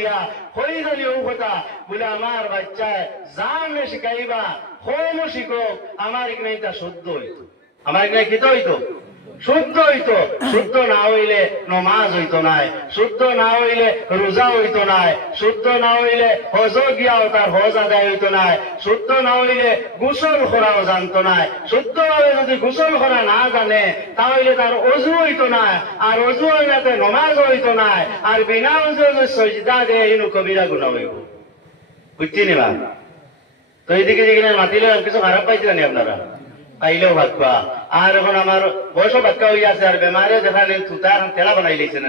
দিয়া হই জানি ও কথা বলে আমার বাচ্চায় জানে শিখাইবা হোমও শিখো আমার এখানে এটা শুদ্ধ হইতো, আমার এখানে কি হইতো শুদ্ধ হইতো। শুদ্ধ না হইলে নমাজ হইতো নাই, শুদ্ধ না হইলে রোজা হইতো নাই, শুদ্ধ না হইলে হজ গিয়াও তার হজ আদায় হইতো নাই, শুদ্ধ না হইলে গোসল করাও জানতো নাই। শুদ্ধভাবে যদি গোসল করা না জানে তাহলে তার অজু হইতো না, আর অজু হইলে নমাজ হইতো না, আর বিনা অজু সজদা দেয় ইনু কবিরা গুণা হইব। বুঝছি নিবা? তো এইদিকে যেখানে মাতিলে কিছু খারাপ পাইছিলেন আপনারা? পাইলেও ভাগ্যা। আর এখন আমার বয়সও ভাগ্যা হয়ে আছে, আর বেমারে দেখা নেই তুতার তেলা বানাই লেছে না,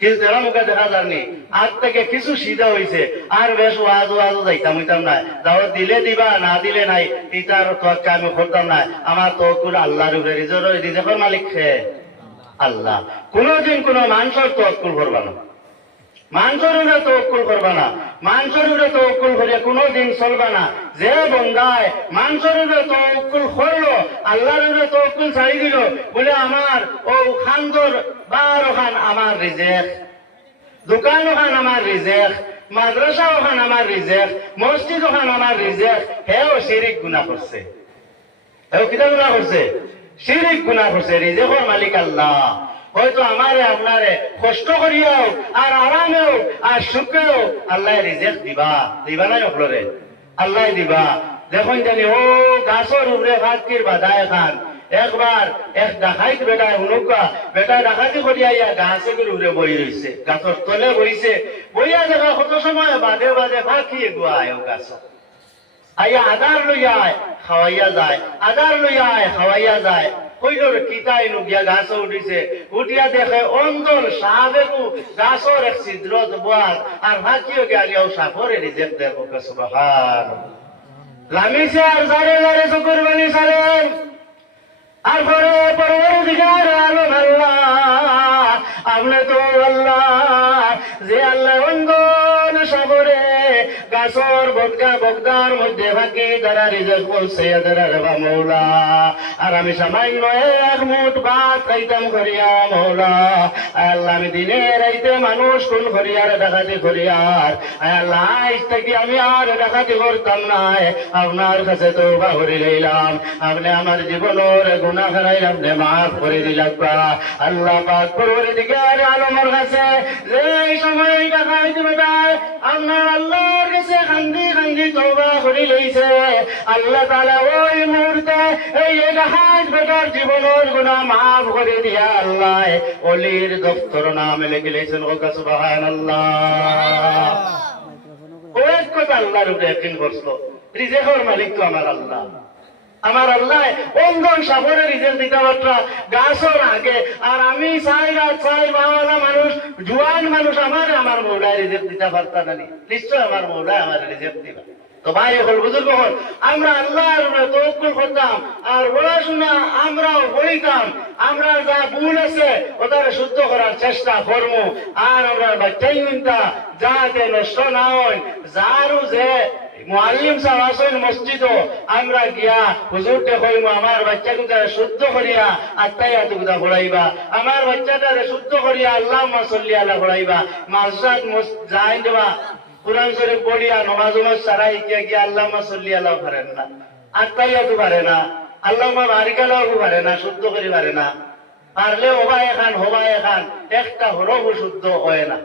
কিছু তেলা মুখে দেখা যায়নি। আজ থেকে কিছু সিধা হয়েছে, আর বেশ ওয়াজ যাইতাম হইতাম না। দাওয়াত দিলে দিবা, না দিলে নাই, তিতার তোয়াক্কা আমি করতাম না। আমার তওয়াক্কুল আল্লাহর উপরে, রিজেকের মালিক কে? আল্লাহ। কোনদিন কোন মানুষের তওয়াক্কুল করবা না, মানুষের উপরে তওয়াক্কুল করবা না, মানুষের উপরে তওয়াক্কুল করিয়া কোনদিন চলবা না। যে বন্দায় মানুষের উপরে তওয়াক্কুল করলো, আল্লাহর উপরে তওয়াক্কুল ছাড়ি দিল, বলে আমার ও খান্দর 12 খান আমার রিজেক, দোকান ওখান আমার রিজেক, মাদ্রাসা ওখান আমার রিজেক, মসজিদ ওখান আমার রিজেক, হেও শিরিক গুনাহ করছে। হেও কিতা গুনাহ করছে? শিরিক গুনাহ করছে। রিজেকের মালিক আল্লাহ। হয়তো আমারে আপনারে কষ্ট করিয়াও আর আরামেও আর সুখেও আল্লাহ রিজেক দিবা, দিবা নাই আপনারে? আল্লাহ দিবা। দেখুন জানি ও গাছের উপরে ফাঁকির বাধায় খান, একবার এক ডাকাইত বেটায় উনুকা বেটায় ডাকাতি করিয়া গাছের উপরে বই রয়েছে, গাছের তলে বইছে, বইয়া দেখা কত সময় বাদে বাদে ফাঁকি গুয়ায় ও গাছ আইয়া আদার লইয়া খাওয়াইয়া যায়, আদার লইয়া খাওয়াইয়া যায়। কইলোর কিতাই নুকিয়া গাছ উঠিছে, উঠিয়া দেখে অন্দর সাবেকু গাছর এক ছিদ্র বাদ, আর ফাঁকিও গিয়াও সাপরে রিজেক্ট দেখো। সুবহানাল্লাহ। লামিছে আর জারে জারে চকুর বানি সারেন, আর পরে পরবর্তীকার আলম আল্লাহ, আপনি তো আল্লাহ যে আল্লাহ অঙ্গন সাগরে গাছর বগদার মধ্যে ফাঁকি দ্বারা রিজেক বলছে রেবা মৌলা। আর আমি সামান্য এক মুঠ ভাত খাইতাম করিয়া মৌলা, আল্লাহ আমি দিনে রাইতে মানুষ কোন করিয়ার ডাকাতি করিয়ার, আল্লাহ আজ থেকে আমি আর ডাকাতি করতাম না, আপনার কাছে তো বাহরি লইলাম, আপনি আমার জীবনের গুনাহ খারাই আপনি মাফ করে দিলাম। আল্লাহ পাক পরওয়ারদিগার আলমের কাছে যে সময় ডাকাতি বেটায় আপনার আল্লাহর কাছে কান্দি কান্দি তওবা করে লইছে, আল্লাহ তাআলা ওই মুহূর্তে এই ডাকাত বেটার জীবনের গুনাহ মাফ করে দিয়া আল্লাহ ওলির দফতর নামে লিখে লইছেন। সুবহানাল্লাহ। ওই কথা আল্লাহর উপরে ইয়াকিন করছো, রিজেকের মালিক তো আমার আল্লাহ। আমার আল্লাহ অঙ্গন সাগরে রিজেক দিতে পারতা গাছর আগে, আর আমি চাই বাওয়ালা মানুষ, জুয়ান মানুষ, আমার মৌলায় রিজেক দিতে পারতা না? নিশ্চয় আমার মৌলায় আমার রিজেক দিবা। তো ভাই হল বুজুর্গ হল, আমরা আল্লাহর তওয়াক্কুল করতাম, আর পড়াশোনা আমরাও পড়িতাম, আমরা যা ভুল আছে ওদের শুদ্ধ করার চেষ্টা করবো, আর আমরা বাচ্চাই শুনতা যাতে নষ্ট না হয়। যারও যে মুআল্লিম সাহেব আসেন মসজিদও, আমরা গিয়া হুজুরকে কইব আমার বাচ্চাকে শুদ্ধ করিয়া আত্মাইয়াত গুদা পড়াইবা, আমার বাচ্চাটারে শুদ্ধ করিয়া আল্লাহুম্মা সাল্লি আলা পড়াইবা, মাসজাদ যাই দেবা কুরআন শরীফ পড়িয়া নামাজ সারাই গিয়া আল্লাহুম্মা সাল্লি আলা পারেন না, আত্মাইয়াত পারে না, আল্লাহুম্মা বারিক আলাহু পারে না, শুদ্ধ করি পারে না। পারলে হবাই এখান একটা হরফ শুদ্ধ হয় না।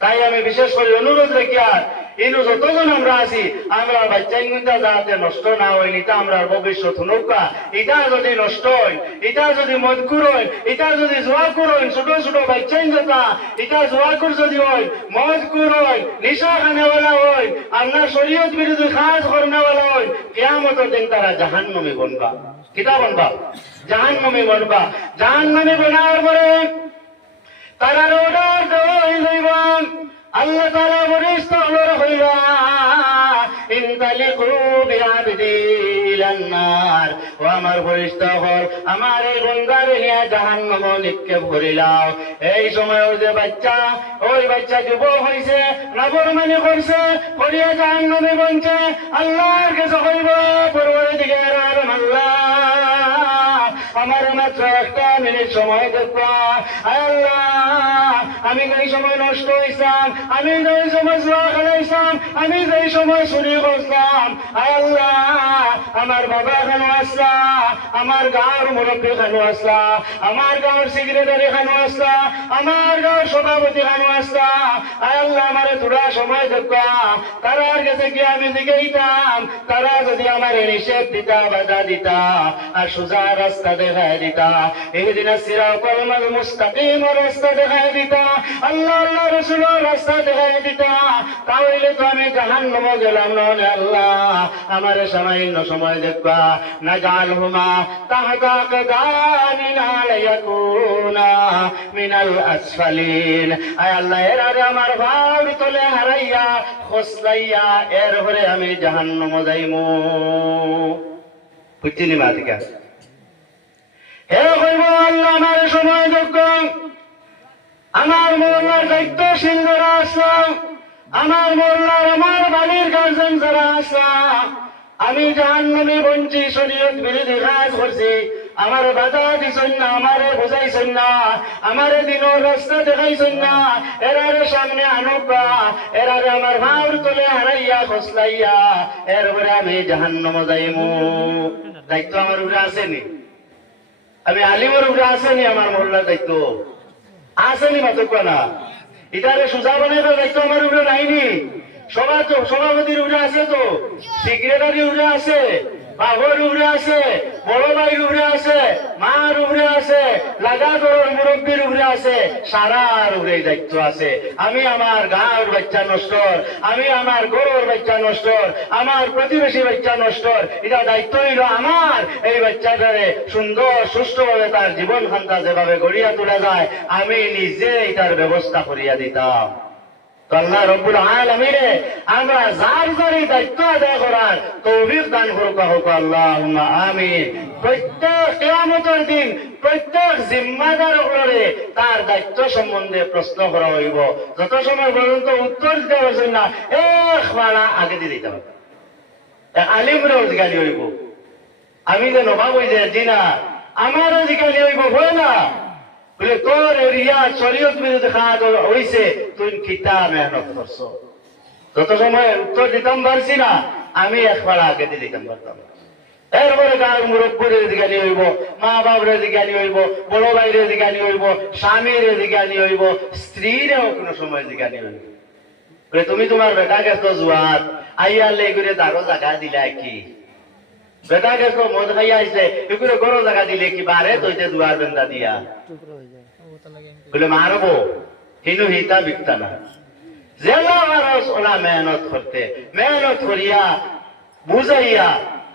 তাই আমি বিশেষ করে অনুরোধ রেখি, আর ইনু যতজন আমরা আছি আমরা বাচ্চাই কিন্তু যাতে নষ্ট না হয়, এটা আমরা ভবিষ্যৎ নৌকা। এটা যদি নষ্ট হয়, এটা যদি মদকুর হয়, এটা যদি জোয়াকুর হয়, ছোট ছোট বাচ্চাই যেটা এটা জোয়াকুর যদি হয়, মদকুর হয়, নিশা খানেওয়ালা হয়, আপনার শরীয়ত বিরোধী কাজ করনেওয়ালা হয়, কিয়ামতের দিন তারা জাহান্নামী বনবা। কিতা বনবা? জাহান্নামী বনবা। জাহান্নামী বনার পরে তারা অর্ডার দেওয়া হয়ে যাইবান, আল্লাহ তাআলা ফেরেশতা হইবা ইনতালিকু বিআবদি ইলান নার, ও আমার ফেরেশতা হল আমার এই বান্দারে নিয়ে জাহান্নামে নিক্ষেপ করিলাও। এই সময় ওই যে বাচ্চা, ওই বাচ্চা যুবক হইছে, নাফরমানি করছে, করিয়া জাহান্নামে বনছে, আল্লাহর কাছে কইব পরওয়ারদিগার আলম আল্লাহ আমার মাত্র একটা মিনিট সময় দেখবা। আল্লাহ আমি যেই সময় নষ্ট হইতাম, আমি যেই সময় জুয়া খেলাইতাম, আমি যেই সময় চুরি করতাম, আল্লাহ আমার বাবা খানো আসলা, আমার গাঁর মুরব্বী খানো আসলা, আমার গাঁর সেক্রেটারি খানো আসলা, আমার গাঁর সভাপতি খানো আসলা, আল্লাহ আমার তোরা সময় দেখবা। তারার কাছে গিয়ে আমি জিগাইতাম, তারা যদি আমার নিষেধ দিতা, বাধা দিতা আর সোজা রাস্তা দেখায় দিতা, ইহদিনাস সিরাতাল মুস্তাকিম রাস্তা দেখায় দিতা, আল্লাহ আল্লাহ রাসূলের রাস্তা দেখায় দিতা, তাহলে তো আমি জাহান্নামে গেলাম না। আল্লাহ আমার সামান্য সময় দেখবা। নাজালহুমা তাহতা কাদামিনা লিয়াকুনা মিনাল আসফালিন। আয় আল্লাহ এর আগে আমার ভার তলে হারাইয়া খসলাইয়া এর হরে আমি জাহান্নামে যাইমু। বুঝছিনি মাতিকা হে কইব আল্লাহ আমার সময় যোগ্য, আমার মোল্লার দায়িত্বশীল যারা আসলাম, আমার মোল্লার আমার বাড়ির গার্জেন যারা আসলাম, আমি জাহান্নামে বঞ্চি শরীয়ত বিরোধী কাজ করছি, আমার বাধা দিছেন না, আমারে বুঝাইছেন না, আমারে দিনের রাস্তা দেখাইছেন না, এরারে সামনে আনুকা, এরারে আমার ভার তলে হারাইয়া খসলাইয়া এরপরে আমি জাহান্নামে যাইমু। দায়িত্ব আমার উপরে আসেনি, আমি আলিমের উপরে আসেনি, আমার মোল্লার দায়িত্ব আসেনি মাত্র না, ইটারে সুজা বানাইবার দায়িত্ব আমার উপরে নাইনি। সভাপতির উপরে আছে, তো সেক্রেটারির উপরে আছে, বাবুর উপরে আছে, বড় ভাইয়ের উপরে আছে, মার উপরে আছে, লাগা গরুর মুরব্বীর উপরে আছে, সারার উপরে দায়িত্ব আছে। আমি আমার গাঁর বাচ্চা নষ্টর, আমি আমার গরুর বাচ্চা নষ্টর, আমার প্রতিবেশী বাচ্চা নষ্টর, এটা দায়িত্ব হইল আমার। এই বাচ্চাটারে সুন্দর সুষ্ঠুভাবে তার জীবন খান্তা যেভাবে গড়িয়া তোলা যায়, আমি নিজে এটার ব্যবস্থা করিয়া দিতাম। আল্লাহ রব্বুল আলামিনে আমরা যার যারই দায়িত্ব আদায় করার তৌফিক দান করুক হোক, আল্লাহুম্মা আমিন। প্রত্যেক কিয়ামতের দিন প্রত্যেক জিম্মাদার উপরে তার দায়িত্ব সম্বন্ধে প্রশ্ন করা হইব। যত সময় পর্যন্ত উত্তর দিতে পারছেন না, এক মালা আগে দিয়ে দিতে হবে, আলিমরে জিজ্ঞাসা হইব। আমি যে নবাব হই যে জিনা আমারও জিজ্ঞাসা হইব, হয় না বলে তোর এরিয়া শরীয়ত বিরোধী কাজ হইছে, তুই কিতা মেহনত করছ। যত সময় উত্তর দিতাম পারছি না, আমি একবার আগে দিয়ে দিতাম পারতাম। এরপরে গাঁর মুরব্বীর জিজ্ঞাসা হইব, মা বাবরে জিজ্ঞাসা হইব, বড় ভাইরে জিজ্ঞাসা হইব, স্বামীর জিজ্ঞাসা হইব, স্ত্রীরেও কোনো সময় জিজ্ঞাসা হইব। বলে তুমি তোমার বেটা গেছো জুয়াত, আইয়ার লে করে তারও জায়গা দিলা কি? বেটা গেছো মদ খাইয়া আইছে, এগুলো গরো জায়গা দিলে কি বারে তৈতে দুয়ার বেন্দা দিয়া বলে মারবো, কিন্তু হিতা বিকতা না। জেলা মানুষ ওরা মেহনত করতে, মেহনত করিয়া বুঝাইয়া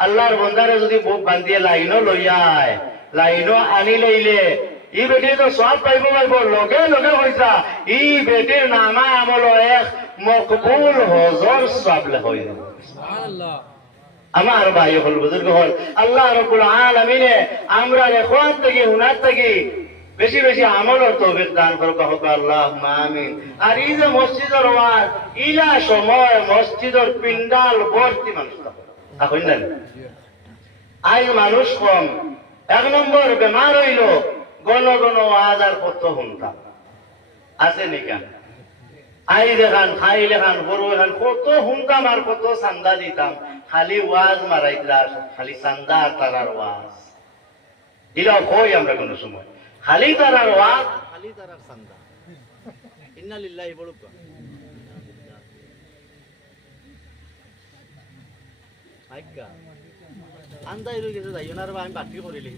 আল্লাহর বন্দারে যদি বুক বান্ধিয়ে লাইনও লইয়ায়, লাইনও আনি লইলে ই বেটি তো সব পাইব পাইব, লগে লগে হইতা ই বেটির নামা আমল এক মকবুল হজর সব হয়ে যাব। আমার ভাই হল বুজুর্গ হল, আল্লাহ রব্বুল আলামিনে আমরা রেখাত থেকে হুনার থেকে বেশি বেশি আমলের তৌফিক দান করুক হোক, আল্লাহুম্মা আমিন। আর এই যে মসজিদের ওয়াজ, ইলা সময় মসজিদের পিন্ডাল ভর্তি মানুষ এখন না, আজ মানুষ কম। এক নম্বর বেমার হইল গণ গণ ওয়াজ আর কত শুনতাম আছে নিকান, আই দেখান খাই লেখান বড় এখান কত শুনতাম আর কত চান্দা দিতাম, খালি ওয়াজ মারাইতরা, খালি চান্দা আর তারার ওয়াজ। এটাও কই আমরা কোন সময়, খালি তারার ওয়াজ, খালি তারার চান্দা। ইন্না লিল্লাহি বলুক আইকা আন্দাই রই গেছে, যাইও না রে, আমি বাকি করিলি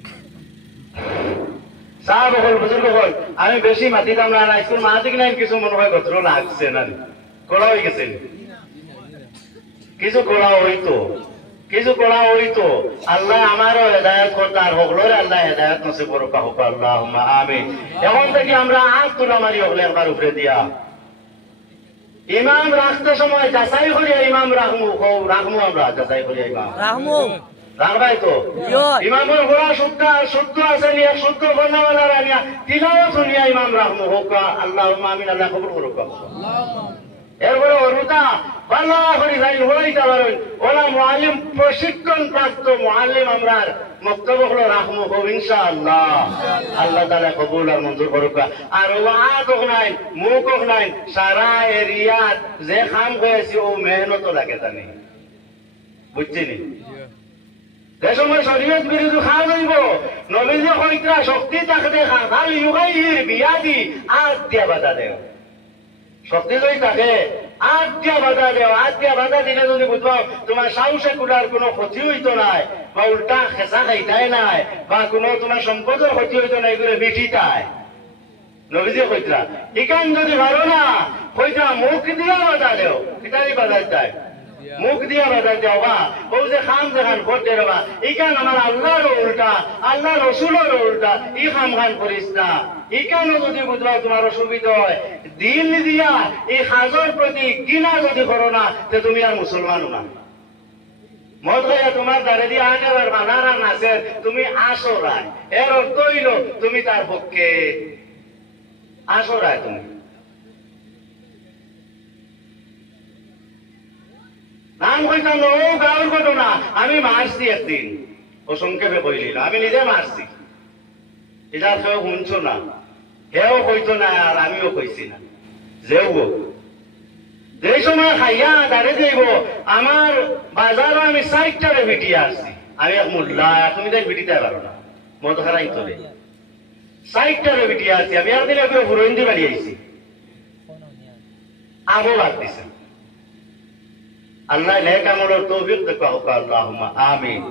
সাহেব হল বুজুর্গ হল। আমি বেশি মাতিতাম না, স্কুল মাতিক নাই, কিছু মনে হয় গত্র লাগছে না, করা হয়ে গেছে, কিছু করা হইতো, কিছু করা হইতো। আল্লাহ আমারও হেদায়ত করতে আর হকলরে আল্লাহ হেদায়ত নসিব করুক হোক, আল্লাহুম্মা আমিন। এখন থেকে আমরা আজ তুলা মারি হকলে একবার উপরে দিয়া ইমাম রাখতে সময় যাচাই করিয়া ইমাম রাখমু, আমরা যাচাই করিয়া ইমাম রাখবাই তো। ইমামের গোড়া শুদ্ধ আছে নিয়ে শুদ্ধ বর্ণমালার আনিয়া তিলাও শুনিয়া ইমাম রাখমু হোক, আল্লাহুম্মা আমিন। আল্লাহ কবুল করুক। এরপরে অরুতা ভালো করে জানি হইতে পারেন ওলা মুআল্লিম প্রশিক্ষণ প্রাপ্ত মুআল্লিম আমরা বক্তব্য হলো রাখবো ইনশাআল্লাহ। আল্লাহ তাআলা কবুল আর মঞ্জুর করুক। আর ওয়াদ নাই মুখ নাই সারা এরিয়াত যে কাম হয়েছে ও মেহনত লাগে জানি বুঝছিনি। যে সময় শরীয়ত বিরোধী খাওয়া যাইব নবীজি কইত্রা শক্তি থাকতে খা খালি ইউগাইহির বিয়াদি আদ্যা বাধা দেও শক্তি যদি থাকে আদ্যা বাধা দেও আদ্যা বাধা দিলে যদি বুঝবাও তোমার সাহসে কুড়ার কোনো ক্ষতি হইতো নাই বা উল্টা খেসা খাইতাই নাই বা কোনো তোমার সম্পদের ক্ষতি হইতো নাই করে বিঠিতায় নবীজি কইত্রা ইকান যদি ভালো না কইত্রা মুখ দিয়া বাধা দেও কিতাবি বাধা দেয় মুখ দিয়া বাধা দেও বা ও যে খাম যেখান করতে রবা ইকান আমার আল্লাহর উল্টা আল্লাহ রসুলের উল্টা ই খাম খান করিস না ইকানও যদি বুঝবা তোমার অসুবিধা হয় দিন দিয়া এই সাজর প্রতি কিনা যদি করো না তে তুমি আর মুসলমানও না মদ খাইয়া তোমার দ্বারে দিয়ে আনের আর বানার আর নাচের তুমি আসো রায় এর অর্থ হইল তুমি তার পক্ষে আসো রায় তুমি নাম কইতাম ও গাঁর ঘটনা আমি মারছি একদিন ও সংক্ষেপে কইলিল আমি নিজে মারছি এটা কেউ শুনছো না কেউ কইতো না আর আমিও কইছি না যেও যে সময় খাইয়া দাঁড়ে যাইব আমার বাজারও আমি 60টারে ভিটিয়ে আসছি আমি এক মোল্লা তুমি তাই ভিটিতে পারো না মদ হারাই তোলে 60টারে ভিটিয়ে আসছি আমি একদিন একটু হুরইন্দি বাড়ি আইছি আবো বাদ দিছে আল্লাহ নেক আমলের তৌফিক দেখো আল্লাহুম্মা আমিন।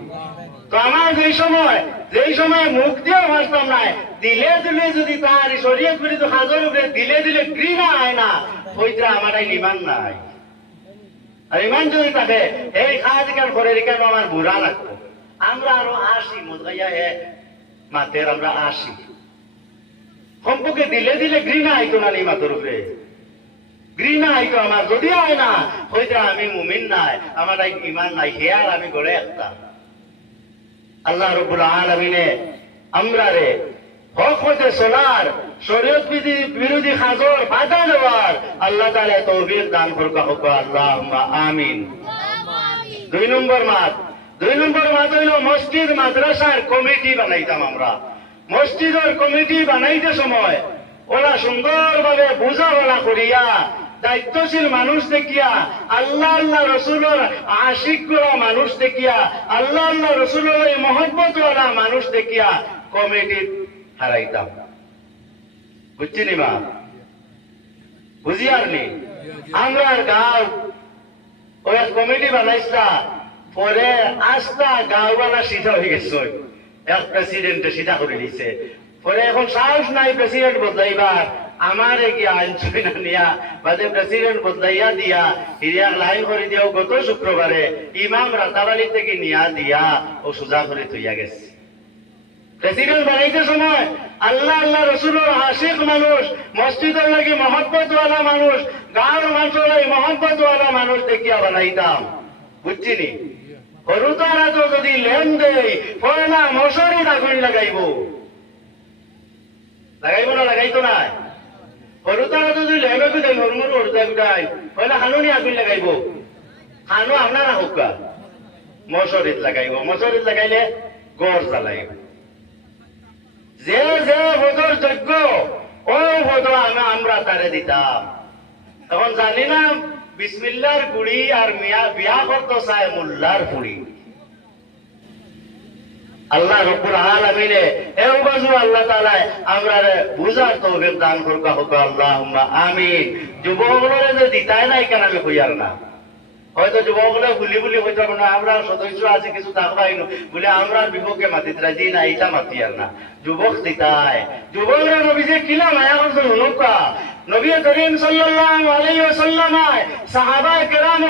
তো আমার যেই সময় মুখ দিয়ে ভাসতাম নাই দিলে দিলে যদি তার শরীয়ত বিরুদ্ধে হাজর উপরে দিলে দিলে ঘৃণা হয় না ওইটা আমার ইমান নাই আর ইমান যদি থাকে এই কাজ কেন করে কেন আমার বুড়া লাগতো আমরা আরো আসি মজাইয়া হে মাতের আমরা আসি সম্পর্কে দিলে দিলে ঘৃণা আইতো না নি মাতের উপরে ঘৃণা আইতো আমার যদি হয় না হইতে আমি মুমিন নাই আমার ইমান নাই হে আর আমি গড়ে একটা আল্লাহ রাব্বুল আলামিনে আমরা রে হক হতে চলার শরীয়ত বিরোধী কাজর বাধা দেওয়ার আল্লাহ তাআলা তৌফিক দান করুক আল্লাহুম্মা আমিন। দুই নম্বর মাত হইল মসজিদ মাদ্রাসার কমিটি বানাইতাম আমরা মসজিদের কমিটি বানাইতে সময় ওরা সুন্দরভাবে বুঝাবলা করিয়া দায়িত্বশীল মানুষ দেখিয়া আল্লাহ আল্লাহ রসুলের আশিক করা মানুষ দেখিয়া আল্লাহ আল্লাহ রসুলের মহব্বত ওয়ালা মানুষ দেখিয়া কমিটি হারাইতাম বুঝছিনি মা বুঝিয়ার নি আমরা গাঁও ওই কমিটি বানাইছা পরে আস্তা গাঁওয়ালা সিধা হয়ে গেছে এক প্রেসিডেন্টে সিধা করে দিছে পরে এখন সাহস নাই প্রেসিডেন্ট বদলাইবার আমার গিয়া আইনছই না নিয়া বাদে প্রেসিডেন্ট বদলাইয়া দিয়া হিরিয়া লাইন করে দিয়াও গত শুক্রবারে ইমাম রাতাবালি থেকে নিয়া দিয়া ও সোজা করে থইয়া গেছে। প্রেসিডেন্ট বানাইতে সময় আল্লাহ আল্লাহ রসুলের আশিক মানুষ মসজিদের লাগি মহব্বতওয়ালা মানুষ গাঁর মানুষের মহব্বতওয়ালা মানুষ দেখিয়া বানাইতাম বুঝছিনি। সরু তারা তো যদি লেন দেয় পয়লা মশারি আগুন লাগাইব না লাগাইতো না সরু তারা যদি লেন দেয় মরমর উঠাই পয়লা হানুনি আগুন লাগাইব হানু আপনারা হোকা মশারিত লাগাইলে গড় জ্বালাইব যে যে ভোটর যোগ্য ও ভোট আমরা তারে দিতাম। তখন জানি না বিসমিল্লার গুড়ি আর মিয়া বিয়া করতো চায় মোল্লার পুড়ি। আল্লাহ রব্বুল আলামিনে এও বাজু আল্লাহ তাআলা আমরারে বুঝার তৌফিক দান করুক আল্লাহুম্মা আমিন। যুবকগুলোরে যে দিতাই নাই কেন আমি কইয়ার না হয়তো যুবকগুলো বুলি হইতে পারবো না আমরা সদস্য আছে কিছু থাকবাই বলে আমরা বিপক্ষে মাতিত রাজি না এইটা মাতিয়ার না যুবক দিতায় যুবকরা নবীজি কিলা মায়া করছেন হনুকা নবী করিম সাল্লাল্লাহু আলাইহি ওয়াসাল্লাম সাহাবায়ে কেরাম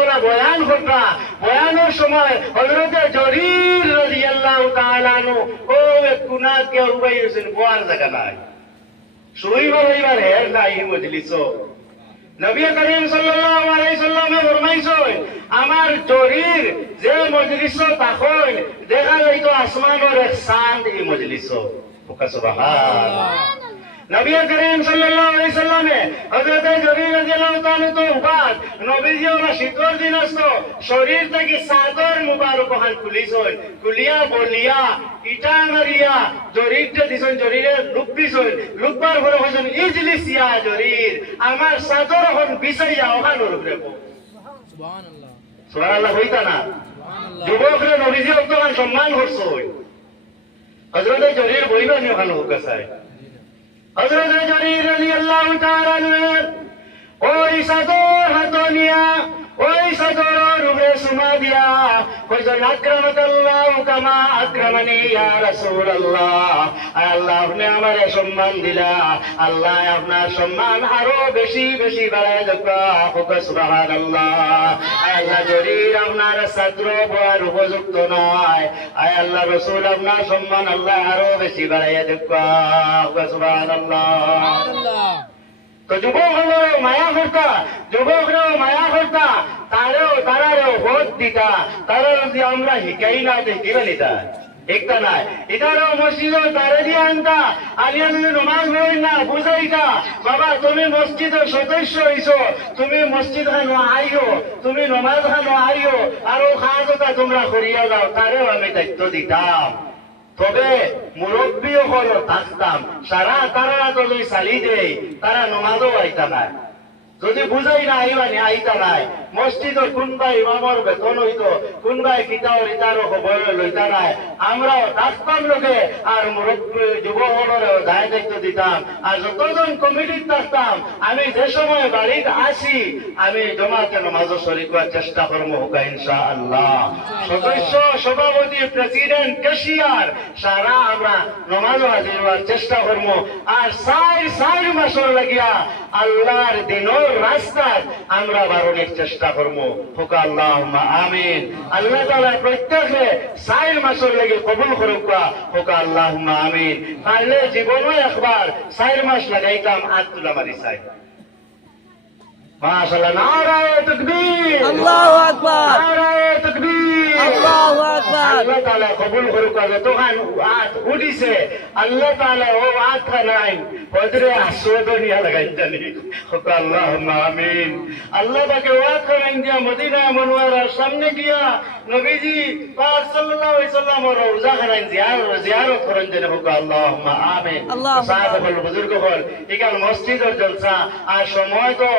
ওরা বয়ান করতা বয়ানের সময় হযরত জরীর রাদিয়াল্লাহু তাআলা আনহু ও এক কুনাত কে উবাই হোসেন বোয়ার জায়গা নাই শুইবার হইবার হের নাই মজলিস নবী করিম সাল্লাল্লাহু আলাইহি সাল্লামে ফরমাইছেন আমার জরীর যে মজলিস তাকই দেখা যাইতো আসমানের এক চাঁদ এই মজলিস সুবহানাল্লাহ নবী করিম সাল্লাল্লাহু আলাইহি সাল্লামে হযরত জরির রাদিয়াল্লাহু তাআলা তো বাদ নবীজি ওরা শীতর দিন আসতো শরীর থেকে চাদর মুবারক হান খুলিছই খুলিয়া বলিয়া ইটা মারিয়া জরিরটা দিছই জরিরে লুক দিছই লুকবার পরে হইছেন ইজলিসিয়া জরির আমার চাদর হন বিছাইয়া ওখান উপরে সুবহানাল্লাহ সুবহানাল্লাহ হইতা না যুবকরা নবীজি ওখান সম্মান করছই হযরত জরির বইবানি ওখান হোক চাই হযরত জরির রাদিয়াল্লাহু তাআলা ওই চাদর হাতে নিয়া ওই চাদরের উপরে সুমা দিয়া কইছেন আকরামাকাল্লাহু কামা আকরামানি ইয়া রাসূলুল্লাহ আল্লাহ আপনি আমারে সম্মান দিলা আল্লাহ আপনার সম্মান আরো বেশি বেশি বাড়ায় দেবা সুবহানাল্লাহ আল্লাহ জরির আপনার ছাত্র বয়ার উপযুক্ত নয় আয় আল্লাহ রাসূল আপনার সম্মান আল্লাহ আরো বেশি বাড়ায় দেবা সুবহানাল্লাহ তো যুবকরা মায়া করতা যুবকরা মায়া করতা তারারেও ভোট দিতা তারা যদি আমরা শিকাই না দেখি বলিতা একটা নাই এটারও মসজিদ তারা দিয়ে আনতা আলিয়া যদি নমাজ পড়ি না বুঝাইতা বাবা তুমি মসজিদের সদস্য হইছো তুমি মসজিদ খানো আইও তুমি নমাজ খানো আইও আরো খাজতা তোমরা করিয়া যাও তারেও আমি দায়িত্ব দিতাম তবে মুরব্বী হল থাকতাম সারা তারা যদি চালি দেয় তারা নমাজও আইতা নাই যদি বুঝাই না আইবানি আইতা নাই মসজিদের কোনবাই ইমামর বেতন হইতো কোনবাই কিতাও রিতারও খবর লইতা নাই আমরাও থাকতাম লোকে আর মুরব্বী যুবকরেও দায় দায়িত্ব দিতাম আর যতজন কমিটির থাকতাম আমি যে সময় বাড়িতে আসি আমি জমাতে নমাজ শরীক করার চেষ্টা করবো হোকা ইনশাআল্লাহ সদস্য সভাপতি প্রেসিডেন্ট ক্যাশিয়ার সারা আমরা নমাজ হাজির হওয়ার চেষ্টা করবো আর সাইর মাসর লাগিয়া আল্লাহর দিনের রাস্তায় আমরা বারণের চেষ্টা করবো হোকা আল্লাহুম্মা আমিন আল্লাহ তাআলা প্রত্যেকে সাইর মাসর লাগি কবুল করুক হোকা আল্লাহুম্মা আমিন পারলে জীবনও একবার সাইর মাস লাগাইতাম আব্দুল্লাহ মারি সাইর মাশাআল্লাহ নারায়ে তাকবীর আল্লাহু আকবার নারায়ে তাকবীর আল্লাহু আকবার আল্লাহ তাআলা কবুল করুক যতক্ষণ আত উঠিছে আল্লাহ তাআলা ও আত নাই হযরে আসওয়াদনিয়া লাগাইতানি হোকা আল্লাহুম্মা আমিন আল্লাহ পাকে ওয়াত করেন দিয়া মদিনা মুনওয়ারার সামনে গিয়া নবীজি পাক সাল্লাল্লাহু আলাইহি সাল্লাম রওজা খানান জিয়ারত করেন দেন হোকা আল্লাহুম্মা আমিন সাহাবাগণ বুজুর্গ হল ইকাল মসজিদের জলসা আর সময় তো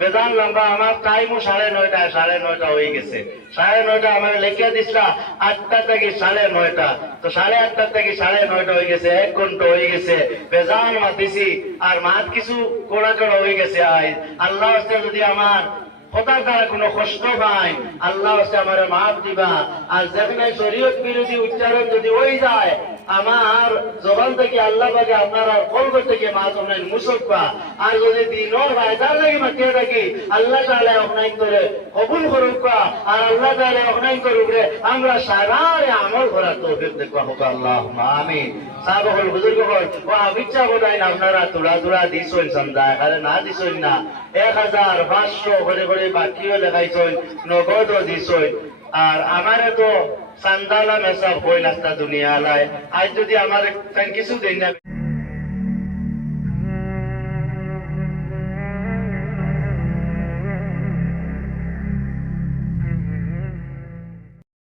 বেদান লম্বা আমার টাইমও 9:30 হয়ে গেছে 9:30 আমার লেখিয়া দিছিলা 8টা থেকে 9:30 তো 8:30 থেকে 9:30 হয়ে গেছে 1 ঘন্টা হয়ে গেছে বেজান মাতিছি আর মাত কিছু কোড়া হয়ে গেছে আল্লাহ যদি আমার কথার দ্বারা কোনো কষ্ট পাই আল্লাহ আমার মাফ দিবা আর যেখানে শরীয়ত বিরোধী উচ্চারণ যদি হয়ে যায় আমার জবান থেকে আল্লাহ পাকে আপনার আর কল করতে গিয়ে মা তোমরা মুসক্কা আর যদি দিনর ফায়দার লাগে মাতিয়ে থাকি আল্লাহ তাআলা অপনাইন করে কবুল করুক আর আল্লাহ তাআলা অপনাইন করুক রে আমরা সারারে আমল করার তৌফিক দেখবা হোক আল্লাহুম্মা আমিন সাহাবাগণ বুজুর্গ হল ও আবিচ্ছা বোধাই না আপনারা তোলা দিছেন সন্ধ্যা এখানে না দিছেন না 1500 করে করে বাকিও লেখাইছেন নগদও দিছেন আর আমারে তো চান্দালা মেসা হই নাস্তা দুনিয়া আলায় আজ যদি আমার কিছু দেই না